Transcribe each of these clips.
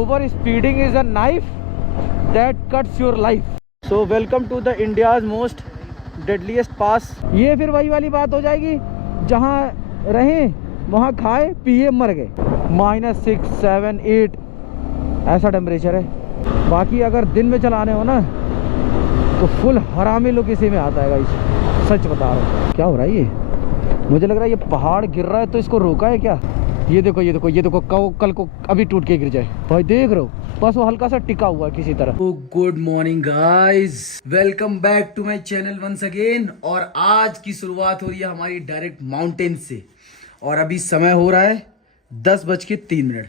Over speeding is a knife that cuts your life. So welcome to the India's most deadliest pass. ये फिर वही वाली बात हो जाएगी, जहाँ रहें वहाँ खाए पिए मर गए। -6, 7, 8 ऐसा टेम्परेचर है। बाकी अगर दिन में चलाने हो ना तो फुल हरामी लोग इसी में आता है गाइस, सच बता रहा हूँ। क्या हो रहा है ये? मुझे लग रहा है ये पहाड़ गिर रहा है तो इसको रोका है क्या? ये देखो ये देखो ये देखो, कल को अभी टूट के गिर जाए भाई। देख रहे हो, बस वो हल्का सा टिका हुआ है किसी तरह। Good morning guys, welcome back to my channel once again. और आज की शुरुआत हो रही है हमारी डायरेक्ट माउंटेन से। और अभी समय हो रहा है 10:03।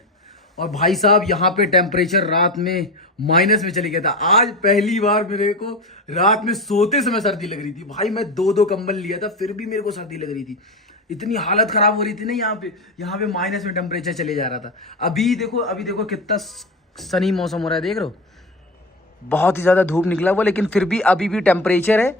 और भाई साहब यहाँ पे टेम्परेचर रात में माइनस में चली गया था। आज पहली बार मेरे को रात में सोते समय सर्दी लग रही थी भाई। मैं 2 कंबल लिया था फिर भी मेरे को सर्दी लग रही थी। इतनी हालत खराब हो रही थी ना। यहाँ पे माइनस में टेम्परेचर चले जा रहा था। अभी देखो कितना सनी मौसम हो रहा है, देख रहे हो? बहुत ही ज़्यादा धूप निकला हुआ, लेकिन फिर भी अभी भी टेम्परेचर है।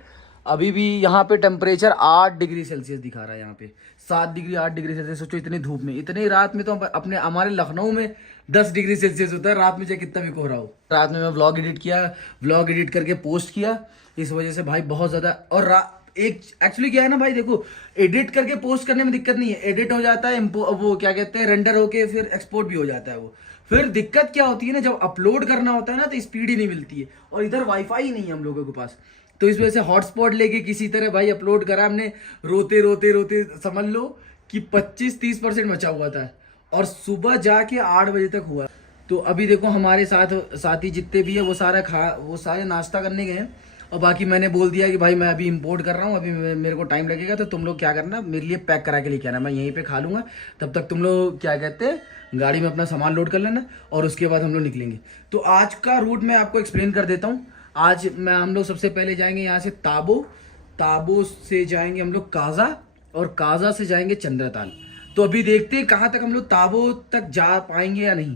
अभी भी यहाँ पे टेम्परेचर 8 डिग्री सेल्सियस दिखा रहा है। यहाँ पे 7 डिग्री 8 डिग्री सेल्सियस। सोचो इतनी धूप में, इतनी रात में तो अपने हमारे लखनऊ में 10 डिग्री सेल्सियस होता है रात में, चाहे कितना भी कोहरा हो। रात में मैं व्लॉग एडिट किया, व्लॉग एडिट करके पोस्ट किया। इस वजह से भाई बहुत ज़्यादा। और एक एक्चुअली क्या है ना भाई, देखो एडिट करके पोस्ट करने में दिक्कत नहीं है। एडिट हो जाता है, वो क्या कहते हैं, रेंडर होके फिर एक्सपोर्ट भी हो जाता है वो। फिर दिक्कत क्या होती है ना, जब अपलोड करना होता है ना तो स्पीड ही नहीं मिलती है। और इधर वाईफाई ही नहीं है हम लोगों के पास, तो इस वजह से हॉटस्पॉट लेके किसी तरह भाई अपलोड करा हमने। रोते रोते समझ लो कि 25-30% बचा हुआ था। और सुबह जाके 8 बजे तक हुआ। तो अभी देखो हमारे साथी जितने भी है वो सारे नाश्ता करने गए हैं। और बाकी मैंने बोल दिया कि भाई मैं अभी इंपोर्ट कर रहा हूँ, अभी मेरे को टाइम लगेगा, तो तुम लोग क्या करना, मेरे लिए पैक करा के लेके आना। मैं यहीं पे खा लूँगा, तब तक तुम लोग क्या कहते हैं गाड़ी में अपना सामान लोड कर लेना, और उसके बाद हम लोग निकलेंगे। तो आज का रूट मैं आपको एक्सप्लेन कर देता हूँ। आज हम लोग सबसे पहले जाएंगे यहाँ से ताबो से जाएंगे हम लोग काजा, और काजा से जाएंगे चंद्रताल। तो अभी देखते हैं कहाँ तक हम लोग ताबो तक जा पाएंगे या नहीं।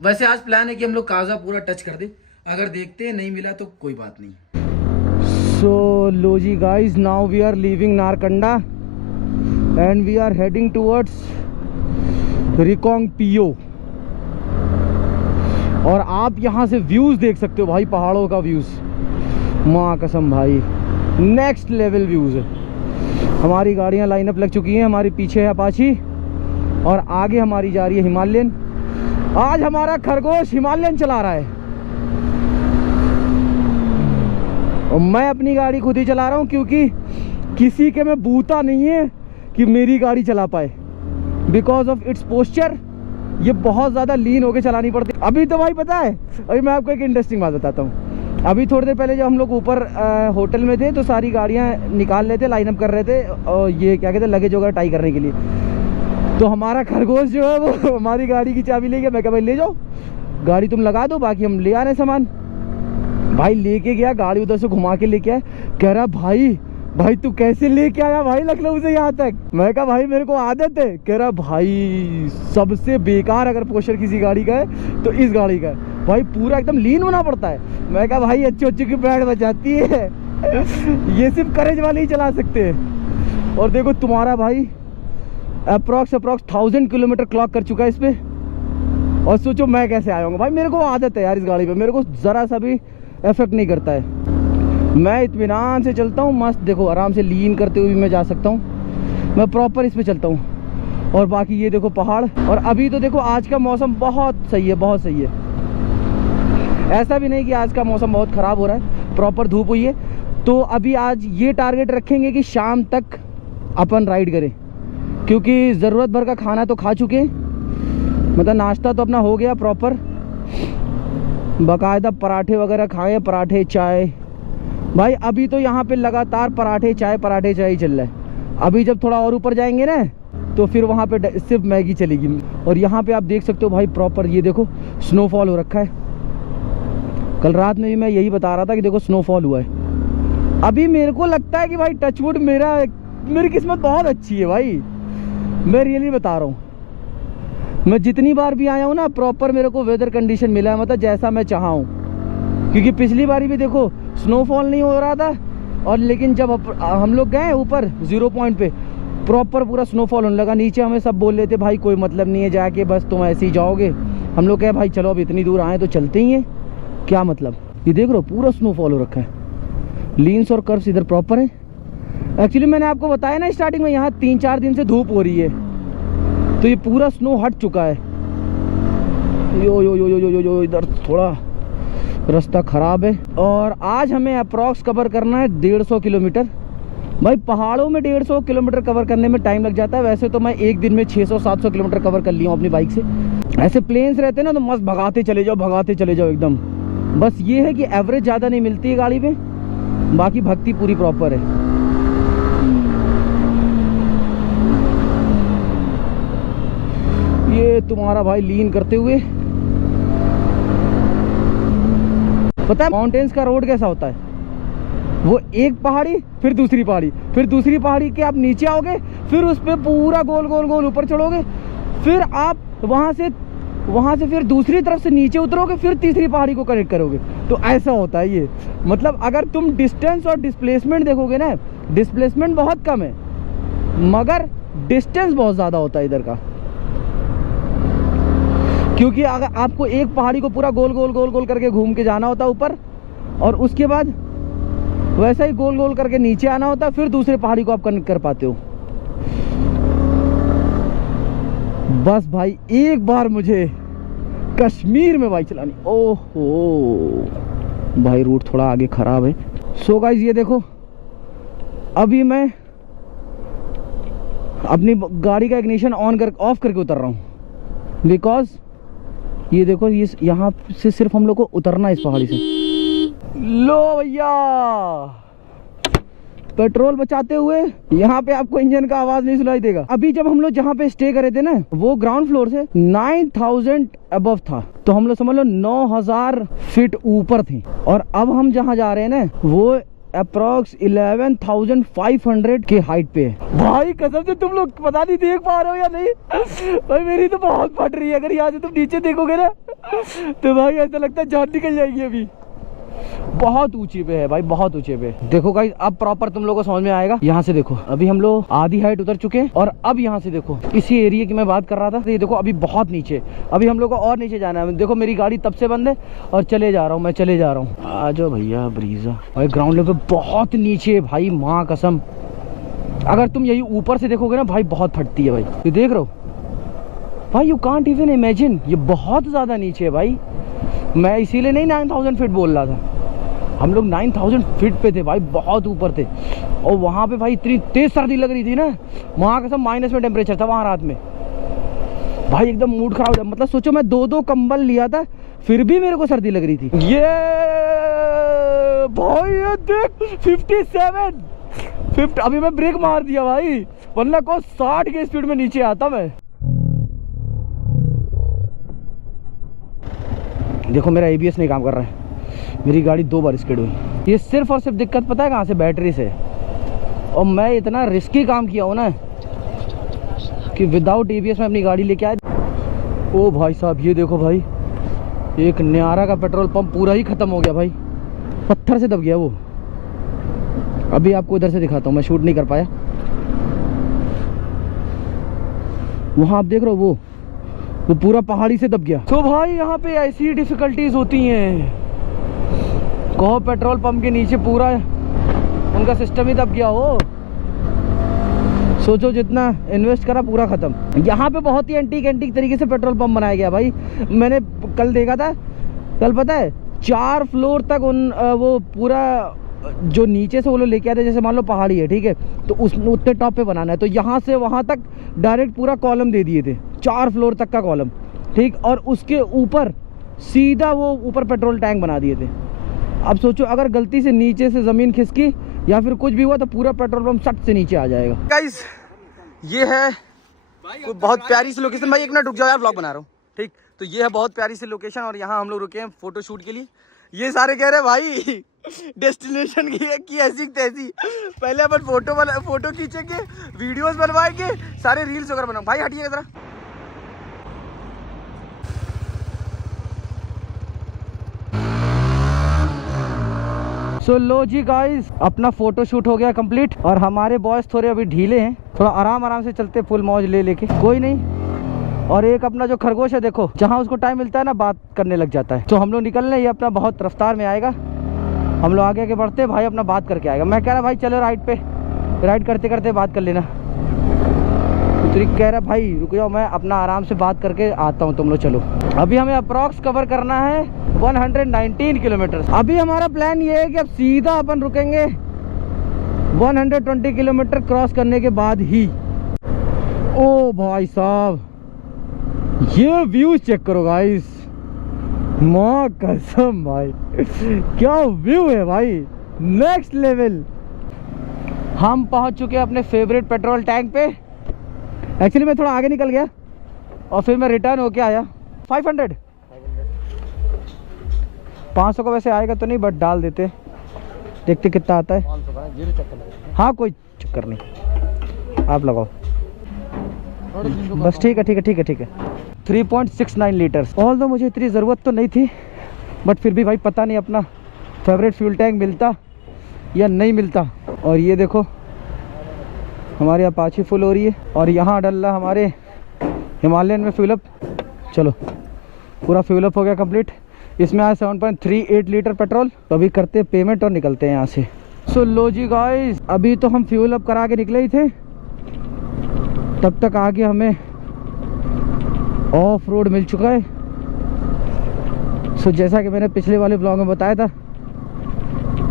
वैसे आज प्लान है कि हम लोग काजा पूरा टच कर दे। अगर देखते हैं नहीं मिला तो कोई बात नहीं। So Loji guys, now we are leaving Narkanda and we are heading towards Rekong PO। और आप यहाँ से व्यूज देख सकते हो भाई, पहाड़ों का व्यूज, माँ कसम भाई नेक्स्ट लेवल व्यूज है। हमारी गाड़ियाँ लाइनअप लग चुकी हैं। हमारी पीछे है अपाची और आगे हमारी जा रही है हिमालयन। आज हमारा खरगोश हिमालयन चला रहा है और मैं अपनी गाड़ी खुद ही चला रहा हूँ, क्योंकि किसी के में बूता नहीं है कि मेरी गाड़ी चला पाए। बिकॉज ऑफ इट्स पोस्चर ये बहुत ज़्यादा लीन होके चलानी पड़ती है। अभी तो भाई पता है, अभी मैं आपको एक इंटरेस्टिंग बात बताता हूँ। अभी थोड़ी देर पहले जब हम लोग ऊपर होटल में थे तो सारी गाड़ियाँ निकाल लेते, लाइनअप कर रहे थे, और ये क्या कहते हैं लगेज वगैरह टाई करने के लिए। तो हमारा खरगोश जो है वो हमारी गाड़ी की चाबी ले गया। मैं कहा भाई ले जाओ, गाड़ी तुम लगा दो, बाकी हम ले आ रहे हैं सामान। भाई लेके गया, गाड़ी उधर से घुमा के लेके आया। कह रहा भाई तू कैसे लेके आया भाई लखनऊ से यहाँ तक? मैं कहा भाई मेरे को आदत है। कह रहा भाई सबसे बेकार अगर पोस्चर किसी गाड़ी का है तो इस गाड़ी का है भाई, पूरा एकदम लीन होना पड़ता है। मैं कहा भाई अच्छी की पैड बचाती है ये सिर्फ करेज वाले ही चला सकते हैं। और देखो तुम्हारा भाई अप्रॉक्स 1000 किलोमीटर क्लॉक कर चुका है इस पे। और सोचो मैं कैसे आया हूँ भाई, मेरे को आदत है यार इस गाड़ी पे, मेरे को ज़रा सा भी इफेक्ट नहीं करता है। मैं इत्मीनान से चलता हूँ, मस्त देखो आराम से लीन करते हुए भी मैं जा सकता हूँ। मैं प्रॉपर इस पे चलता हूँ। और बाकी ये देखो पहाड़। और अभी तो देखो आज का मौसम बहुत सही है, बहुत सही है। ऐसा भी नहीं कि आज का मौसम बहुत ख़राब हो रहा है, प्रॉपर धूप हुई है। तो अभी आज ये टारगेट रखेंगे कि शाम तक अपन राइड करें, क्योंकि ज़रूरत भर का खाना तो खा चुके हैं। मतलब नाश्ता तो अपना हो गया प्रॉपर, बाकायदा पराठे वगैरह खाए, पराठे चाय। भाई अभी तो यहाँ पे लगातार पराठे चाय ही चल रहा है। अभी जब थोड़ा और ऊपर जाएंगे ना तो फिर वहाँ पे सिर्फ मैगी चलेगी। और यहाँ पे आप देख सकते हो भाई प्रॉपर ये देखो स्नोफॉल हो रखा है। कल रात में भी मैं यही बता रहा था कि देखो स्नोफॉल हुआ है। अभी मेरे को लगता है कि भाई टचवुड मेरी किस्मत बहुत अच्छी है भाई, मैं रियली बता रहा हूँ। मैं जितनी बार भी आया हूँ ना प्रॉपर मेरे को वेदर कंडीशन मिला है, मतलब जैसा मैं चाहा हूँ। क्योंकि पिछली बारी भी देखो स्नोफॉल नहीं हो रहा था, और लेकिन जब हम लोग गए ऊपर 0 पॉइंट पे प्रॉपर पूरा स्नोफॉल होने लगा। नीचे हमें सब बोल रहे थे भाई कोई मतलब नहीं है जाके, बस तुम ऐसे ही जाओगे, हम लोग कहे भाई चलो अब इतनी दूर आए तो चलते ही हैं, क्या मतलब। ये देख रहे हो पूरा स्नोफॉल हो रखा है, लीन्स और कर्व्स इधर प्रॉपर है। एक्चुअली मैंने आपको बताया ना स्टार्टिंग में, यहाँ 3-4 दिन से धूप हो रही है, तो ये पूरा स्नो हट चुका है। यो यो यो यो यो यो इधर थोड़ा रास्ता ख़राब है। और आज हमें अप्रॉक्स कवर करना है 150 किलोमीटर। भाई पहाड़ों में 150 किलोमीटर कवर करने में टाइम लग जाता है, वैसे तो मैं एक दिन में 600-700 किलोमीटर कवर कर लिया हूँ अपनी बाइक से। ऐसे प्लेन्स रहते हैं ना तो मस्त भगाते चले जाओ एकदम। बस ये है कि एवरेज ज़्यादा नहीं मिलती है गाड़ी में, बाकी भक्ति पूरी प्रॉपर है। ये तुम्हारा भाई लीन करते हुए, पता है माउंटेन्स का रोड कैसा होता है, वो एक पहाड़ी फिर दूसरी पहाड़ी, फिर दूसरी पहाड़ी के आप नीचे आओगे, फिर उस पर पूरा गोल गोल गोल ऊपर चढ़ोगे, फिर आप वहाँ से फिर दूसरी तरफ से नीचे उतरोगे, फिर तीसरी पहाड़ी को कनेक्ट करोगे। तो ऐसा होता है ये। मतलब अगर तुम डिस्टेंस और डिस्प्लेसमेंट देखोगे ना, डिस्प्लेसमेंट बहुत कम है मगर डिस्टेंस बहुत ज़्यादा होता है इधर का। क्योंकि अगर आपको एक पहाड़ी को पूरा गोल गोल गोल गोल करके घूम के जाना होता है ऊपर, और उसके बाद वैसा ही गोल गोल करके नीचे आना होता है, फिर दूसरे पहाड़ी को आप कनेक्ट कर पाते हो। बस भाई एक बार मुझे कश्मीर में बाइक चलानी। ओहो भाई रूट थोड़ा आगे खराब है। सो गाइस ये देखो, अभी मैं अपनी गाड़ी का इग्निशन ऑफ करके उतर रहा हूँ, बिकॉज ये देखो ये यहाँ से सिर्फ हम लोग को उतरना है इस पहाड़ी से। लो भैया पेट्रोल बचाते हुए, यहाँ पे आपको इंजन का आवाज नहीं सुनाई देगा। अभी जब हम लोग जहाँ पे स्टे करे थे ना, वो ग्राउंड फ्लोर से 9000 अबव था, तो हम लोग समझ लो 9000 फीट ऊपर थे। और अब हम जहाँ जा रहे हैं ना, वो अप्रॉक्स 11,500 के हाइट पे है। भाई कसम से तुम लोग पता नहीं देख पा रहे हो या नहीं, भाई मेरी तो बहुत फट रही है। अगर यहाँ से तुम नीचे देखोगे ना तो भाई ऐसा लगता है जान निकल जाएगी। अभी बहुत ऊंचे पे है भाई, बहुत ऊंचे पे। देखो गाइस अब प्रॉपर तुम लोगों को समझ में आएगा। यहाँ से देखो, अभी हम लोग आधी हाइट उतर चुके हैं, और अब यहाँ से देखो इसी एरिया की मैं बात कर रहा था, तो ये देखो अभी बहुत नीचे, अभी हम लोग को और नीचे जाना है। देखो मेरी गाड़ी तब से बंद है और चले जा रहा हूँ, मैं चले जा रहा हूँ। आ जाओ भैया ब्रीजा। भाई ग्राउंड लेवल पे बहुत नीचे भाई, माँ कसम। अगर तुम यही ऊपर से देखोगे ना भाई, बहुत फटती है भाई। ये देख रहे हो भाई, यू कांट इवन इमेजिन, ये बहुत ज्यादा नीचे है भाई। मैं इसीलिए नहीं 9000 फीट बोल रहा था, हम लोग 9000 फीट पे थे भाई, बहुत ऊपर थे। और वहाँ पे भाई इतनी तेज सर्दी लग रही थी ना, वहाँ का सब माइनस में टेम्परेचर था वहाँ रात में। भाई एकदम मूड खराब हो, मतलब सोचो मैं 2-2 कंबल लिया था फिर भी मेरे को सर्दी लग रही थी। ये भाई ये देख 57 अभी मैं ब्रेक मार दिया भाई, वरना को 60 के स्पीड में नीचे आता मैं। देखो मेरा ABS नहीं काम कर रहा है, मेरी गाड़ी 2 बार स्किड हुई। ये सिर्फ और सिर्फ दिक्कत पता है कहाँ से, बैटरी से। और मैं इतना रिस्की काम किया हूँ ना कि विदाउट ABS में अपनी गाड़ी लेके आए। ओ भाई साहब ये देखो भाई, एक न्यारा का पेट्रोल पंप पूरा ही खत्म हो गया भाई, पत्थर से दब गया वो। अभी आपको इधर से दिखाता हूँ, मैं शूट नहीं कर पाया। वहाँ आप देख रहे हो वो पूरा पहाड़ी से दब गया। तो भाई यहाँ पे ऐसी डिफिकल्टीज होती हैं, कहो पेट्रोल पंप के नीचे पूरा उनका सिस्टम ही दब गया हो। सोचो जितना इन्वेस्ट करा पूरा खत्म। यहाँ पे बहुत ही एंटीक तरीके से पेट्रोल पंप बनाया गया भाई। मैंने कल देखा था, कल पता है 4 फ्लोर तक वो पूरा जो नीचे से वो लोग लेके आते, जैसे मान लो पहाड़ी है ठीक है, तो उतने टॉप पे बनाना है, तो यहाँ से वहाँ तक डायरेक्ट पूरा कॉलम दे दिए थे, 4 फ्लोर तक का कॉलम ठीक, और उसके ऊपर सीधा वो ऊपर पेट्रोल टैंक बना दिए थे। अब सोचो अगर गलती से नीचे से ज़मीन खिसकी या फिर कुछ भी हुआ तो पूरा पेट्रोल पंप सट से नीचे आ जाएगा। गाइस ये है बहुत प्यारी सी लोकेशन। भाई 1 मिनट रुक जाओ यार, व्लॉग बना रहा हूँ ठीक। तो ये है बहुत प्यारी सी लोकेशन, और यहाँ हम लोग रुके हैं फोटो शूट के लिए। ये सारे कह रहे हैं भाई डेस्टिनेशन की ऐसी तैसी, पहले अपन फोटो खींचेंगे, वीडियोस बनवाएंगे, सारे रील्स वगैरह बनाओ। भाई हटिए जरा। सो लो जी गाइस, अपना फोटो शूट हो गया कंप्लीट, और हमारे बॉयज थोड़े अभी ढीले हैं, थोड़ा आराम से चलते, फुल मौज ले लेके। कोई नहीं, और एक अपना जो खरगोश है देखो, जहाँ उसको टाइम मिलता है ना बात करने लग जाता है। तो हम लोग निकल रहे, ये अपना बहुत रफ्तार में आएगा, हम लोग आगे आगे बढ़ते, भाई अपना बात करके आएगा। मैं कह रहा भाई चलो राइड पे, राइड करते करते बात कर लेना। तो कह रहा भाई रुक जाओ, मैं अपना आराम से बात करके आता हूँ, तुम लोग चलो। अभी हमें अप्रॉक्स कवर करना है 119 किलोमीटर। अभी हमारा प्लान ये है कि अब सीधा अपन रुकेंगे 120 किलोमीटर क्रॉस करने के बाद ही। ओ भाई साहब, ये व्यू चेक करो गाइस, माँ कसम भाई क्या व्यू है भाई, नेक्स्ट लेवल। हम पहुंच चुके हैं अपने फेवरेट पेट्रोल टैंक पे। एक्चुअली मैं थोड़ा आगे निकल गया और फिर मैं रिटर्न होके आया। 500 को वैसे आएगा तो नहीं, बट डाल देते, देखते कितना आता है। हाँ कोई चक्कर नहीं, आप लगाओ बस। ठीक है ठीक है ठीक है ठीक है। 3.69 लीटर्स। ऑल दो मुझे इतनी ज़रूरत तो नहीं थी, बट फिर भी भाई पता नहीं अपना फेवरेट फ्यूल टैंक मिलता या नहीं मिलता। और ये देखो हमारी अपाची फुल हो रही है और यहाँ डल रहा हमारे हिमालयन में फ्यूल अप। चलो पूरा फ्यूल अप हो गया कंप्लीट। इसमें आया 7.38 लीटर पेट्रोल। तो अभी करते हैं पेमेंट और निकलते हैं यहाँ से। सो लो जी गाइस, अभी तो हम फ्यूल अप करा के निकले ही थे, तब तक आगे हमें ऑफ रोड मिल चुका है। सो जैसा कि मैंने पिछले वाले ब्लॉग में बताया था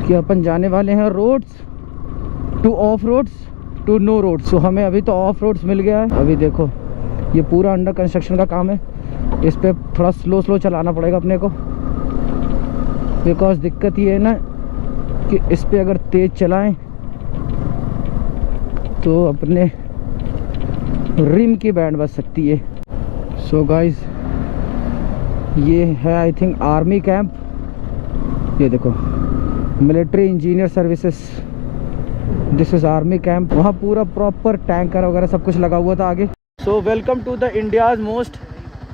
कि अपन जाने वाले हैं roads to off roads to no roads. So हमें अभी तो ऑफ रोड्स मिल गया है। अभी देखो ये पूरा अंडर कंस्ट्रक्शन का काम है, इस पे थोड़ा स्लो चलाना पड़ेगा अपने को, बिकॉज दिक्कत ये है ना कि इस पे अगर तेज़ चलाएं तो अपने रिम की बैंड बच सकती है। सो गाइस ये है आई थिंक आर्मी कैंप। ये देखो military engineer services, this is army camp. वहाँ पूरा प्रॉपर टैंकर वगैरह सब कुछ लगा हुआ था आगे। So welcome to the India's most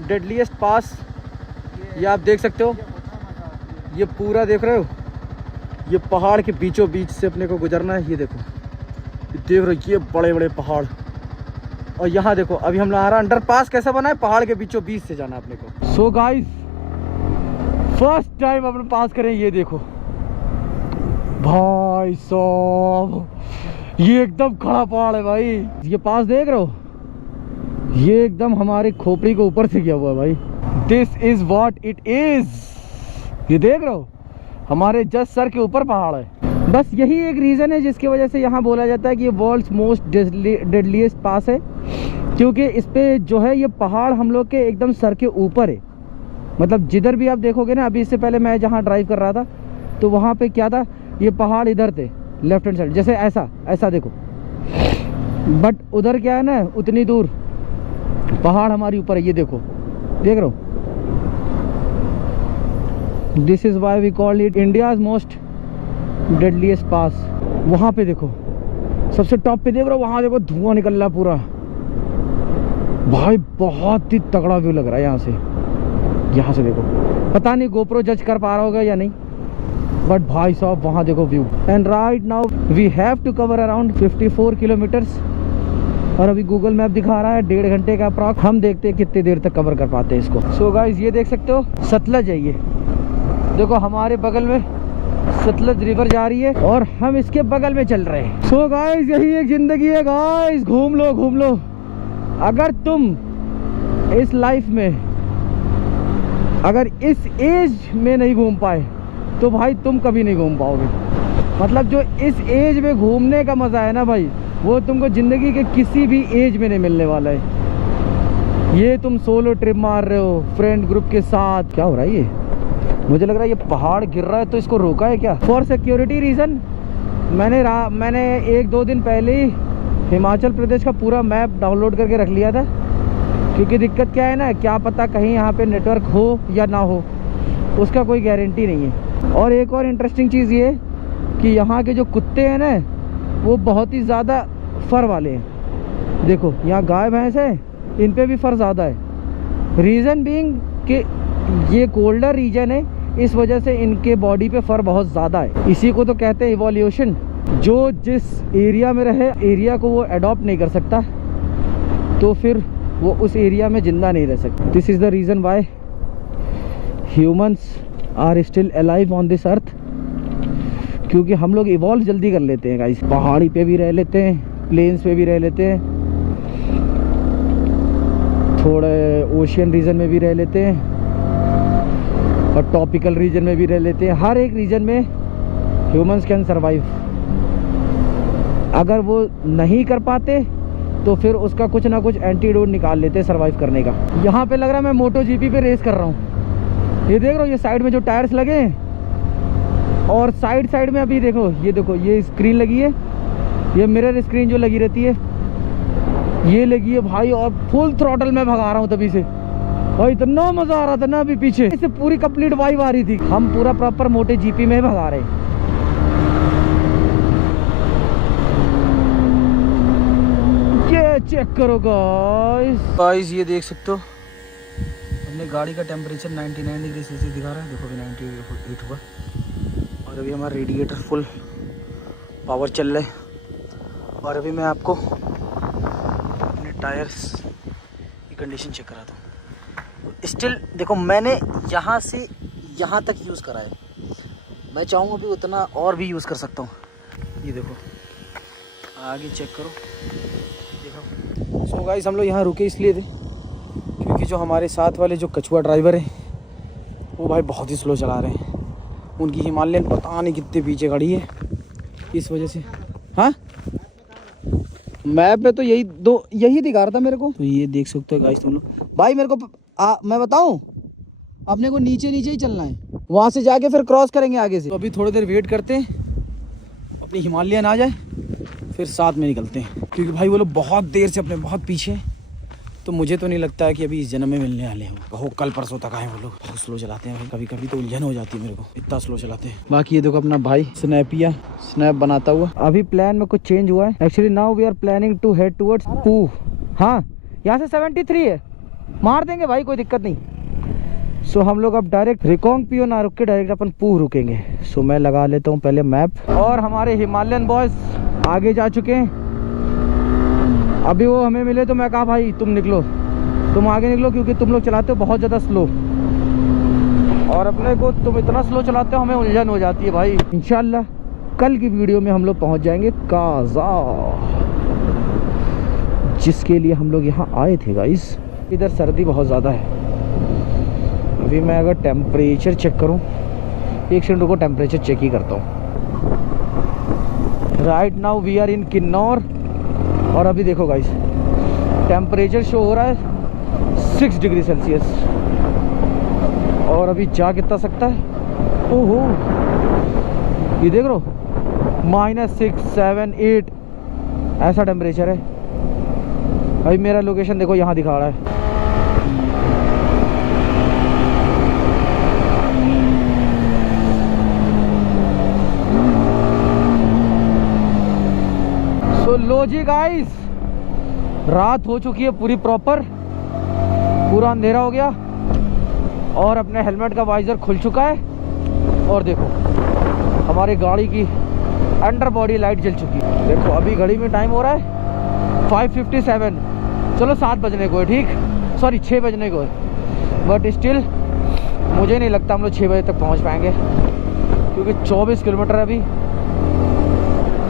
deadliest pass. ये आप देख सकते हो, ये पूरा देख रहे हो, ये पहाड़ के बीचों बीच से अपने को गुजरना है। ये देखो, ये देख रहे हो, ये बड़े बड़े पहाड़। और यहाँ देखो अभी हम लोग अंडर पास कैसा बना है, पहाड़ के बीचों बीच से जाना है अपने को। सो गाइस फर्स्ट टाइम अपन पास करें। ये देखो भाई साहब, ये एकदम खड़ा पहाड़ है भाई। ये पास देख रहे हो, ये एकदम हमारे खोपड़ी के ऊपर से गया हुआ है भाई। This is what it is. ये देख रहे हो, हमारे जस्ट सर के ऊपर पहाड़ है। बस यही एक रीज़न है जिसकी वजह से यहाँ बोला जाता है कि ये वर्ल्ड्स मोस्ट डेडलीस्ट पास है, क्योंकि इस पे जो है ये पहाड़ हम लोग के एकदम सर के ऊपर है। मतलब जिधर भी आप देखोगे ना, अभी इससे पहले मैं जहाँ ड्राइव कर रहा था तो वहाँ पे क्या था, ये पहाड़ इधर थे लेफ्ट हैंड साइड, जैसे ऐसा देखो। बट उधर क्या है ना, उतनी दूर पहाड़ हमारी ऊपर है। ये देखो, देख रहे हो, this is why we call it India's most deadliest pass. वहाँ पे देखो सबसे टॉप पे देख रहे हो, वहाँ देखो धुआं निकल रहा है पूरा भाई, बहुत ही तगड़ा व्यू लग रहा है यहाँ से। यहाँ से देखो, पता नहीं गोप्रो जज कर पा रहा होगा या नहीं, बट भाई साहब वहाँ देखो view. And right now we have to cover around 54 kilometres. और अभी गूगल मैप दिखा रहा है 1.5 घंटे का अप्रॉक्स। हम देखते हैं कितनी देर तक कवर कर पाते हैं इसको। सो गाइस ये देख सकते हो सतलज है, ये देखो हमारे बगल में सतलज रिवर जा रही है और हम इसके बगल में चल रहे हैं। सो गाइस यही एक जिंदगी है गाइस, घूम लो घूम लो। अगर तुम इस लाइफ में अगर इस एज में नहीं घूम पाए तो भाई तुम कभी नहीं घूम पाओगे। मतलब जो इस एज में घूमने का मज़ा है ना भाई, वो तुमको ज़िंदगी के किसी भी एज में नहीं मिलने वाला है। ये तुम सोलो ट्रिप मार रहे हो फ्रेंड ग्रुप के साथ। क्या हो रहा है ये, मुझे लग रहा है ये पहाड़ गिर रहा है तो इसको रोका है क्या। फॉर सिक्योरिटी रीज़न मैंने 1-2 दिन पहले ही हिमाचल प्रदेश का पूरा मैप डाउनलोड करके रख लिया था, क्योंकि दिक्कत क्या है ना, क्या पता कहीं यहाँ पे नेटवर्क हो या ना हो, उसका कोई गारंटी नहीं है। और एक और इंटरेस्टिंग चीज़ ये कि यहाँ के जो कुत्ते हैं ना, वो बहुत ही ज़्यादा फर वाले हैं। देखो यहाँ गाय भैंस है, इन पे भी फर ज़्यादा है। रीज़न बीइंग कि ये कोल्डर रीजन है, इस वजह से इनके बॉडी पे फर बहुत ज़्यादा है। इसी को तो कहते हैं इवोल्यूशन। जो जिस एरिया में रहे, एरिया को वो अडॉप्ट नहीं कर सकता, तो फिर वो उस एरिया में जिंदा नहीं रह सकते। This is the reason why humans are still alive on this earth, क्योंकि हम लोग इवॉल्व जल्दी कर लेते हैं गाइस। पहाड़ी पे भी रह लेते हैं, प्लेन्स पे भी रह लेते हैं, थोड़े ओशियन रीजन में भी रह लेते हैं और टॉपिकल रीजन में भी रह लेते हैं। हर एक रीजन में ह्यूमंस कैन सर्वाइव। अगर वो नहीं कर पाते तो फिर उसका कुछ ना कुछ एंटीडोट निकाल लेते हैं सर्वाइव करने का। यहाँ पे लग रहा है मैं मोटो जीपी पे रेस कर रहा हूँ। ये देख रहा हूँ, ये साइड में जो टायर्स लगे हैं और साइड में अभी देखो, ये स्क्रीन लगी है, ये मिरर स्क्रीन जो लगी रहती है ये लगी है भाई, और फुल थ्रॉटल में भगा रहा हूँ तभी से भाई। इतना मजा आ रहा था ना अभी पीछे, इससे पूरी कंप्लीट वाइब आ रही थी। हम पूरा प्रॉपर मोटे जीपी में भगा रहे हैं। ये चेक करो गाइस, ये देख सकते हो अपने गाड़ी का टेम्परेचर 99 डिग्री सेल्सियस दिखा रहा है। देखो अभी 98 हुआ और अभी हमारा रेडिएटर फुल पावर चल रहा है। और अभी मैं आपको अपने टायर्स की कंडीशन चेक कराता हूँ। स्टिल देखो, मैंने यहाँ से यहाँ तक यूज़ करा है, मैं चाहूँगा भी उतना और भी यूज़ कर सकता हूँ। ये देखो आगे चेक करो, देखो। सो गाइस, हम लोग यहाँ रुके इसलिए थे क्योंकि जो हमारे साथ वाले जो कछुआ ड्राइवर है वो भाई बहुत ही स्लो चला रहे हैं। उनकी हिमालयन पता नहीं कितने पीछे खड़ी है, इस वजह से। हाँ, मैप में तो यही दिखा रहा था मेरे को। तो ये देख सकते हो गाइस तुम लोग। भाई मेरे को मैं बताऊं, अपने को नीचे ही चलना है, वहाँ से जाके फिर क्रॉस करेंगे आगे से। तो अभी थोड़ी देर वेट करते हैं, अपनी हिमालयन आ जाए फिर साथ में निकलते हैं, क्योंकि भाई वो लोग बहुत देर से अपने बहुत पीछे हैं। तो मुझे तो नहीं लगता है कि अभी इस जन्म में मिलने वाले हैं। बहुत कल परसों तक आए वो लोग। बहुत स्लो चलाते हैं, कभी कभी तो उलझन हो जाती है मेरे को, इतना स्लो चलाते हैं। बाकी ये देखो अपना भाई स्नैप बनाता हुआ। अभी प्लान में कुछ चेंज हुआ है। Actually now we are planning to head towards Pooh. हाँ, यहाँ से 73 है, मार देंगे भाई, कोई दिक्कत नहीं। सो हम लोग अब डायरेक्ट रिकोंगपियो ना रुक के डायरेक्ट अपन पूह रुकेंगे। सो मैं लगा लेता हूँ पहले मैप। और हमारे हिमालयन बॉयज आगे जा चुके हैं। अभी वो हमें मिले तो मैं कहा भाई तुम निकलो, तुम आगे निकलो, क्योंकि तुम लोग चलाते हो बहुत ज़्यादा स्लो, और अपने को तुम इतना स्लो चलाते हो हमें उलझन हो जाती है भाई। इंशाल्लाह कल की वीडियो में हम लोग पहुंच जाएंगे काजा, जिसके लिए हम लोग यहाँ आए थे गाइस। इधर सर्दी बहुत ज़्यादा है। अभी मैं अगर टेम्परेचर चेक करूँ, एक सेकंड रुको, टेम्परेचर चेक ही करता हूँ। Right now we are in Kinnaur, और अभी देखो गाइस टेम्परेचर शो हो रहा है 6 डिग्री सेल्सियस। और अभी जा कितना सकता है, ओहो ये देख लो -6, 7, 8 ऐसा टेम्परेचर है। अभी मेरा लोकेशन देखो यहाँ दिखा रहा है। तो लो जी गाइस, रात हो चुकी है पूरी प्रॉपर, पूरा अंधेरा हो गया और अपने हेलमेट का वाइजर खुल चुका है। और देखो हमारी गाड़ी की अंडर बॉडी लाइट जल चुकी है। देखो अभी घड़ी में टाइम हो रहा है 5:57। चलो 7 बजने को है, ठीक, सॉरी 6 बजने को है, बट स्टिल मुझे नहीं लगता हम लोग 6 बजे तक पहुंच पाएंगे, क्योंकि 24 किलोमीटर अभी।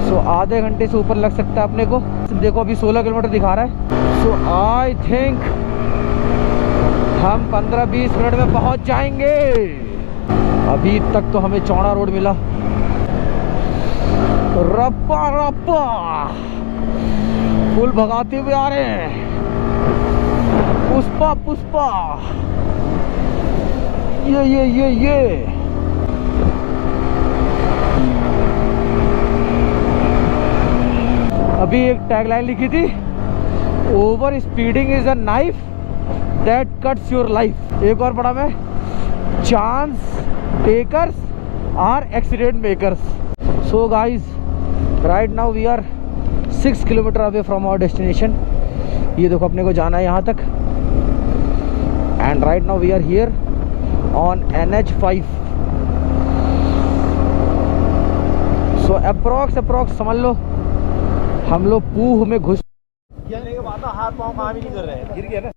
सो आधे घंटे से ऊपर लग सकता है अपने को। देखो अभी 16 किलोमीटर दिखा रहा है। सो आई थिंक हम 15-20 मिनट में पहुंच जाएंगे। अभी तक तो हमें चौड़ा रोड मिला, रप्पा रप्पा फुल भगाते हुए आ रहे हैं। पुष्पा पुष्पा, ये अभी एक टैगलाइन लिखी थी, over speeding is a knife that cuts your life. एक और पढ़ा मैं, chance takers are accident makers. So guys right now we are 6 kilometre away from our destination. ये देखो अपने को जाना है यहाँ तक, and right now we are here on NH5। सो अप्रॉक्स समझ लो हम लोग पूह में घुस। गिरने के बाद हाथ पाँव काम ही नहीं कर रहे हैं, गिर गया ना।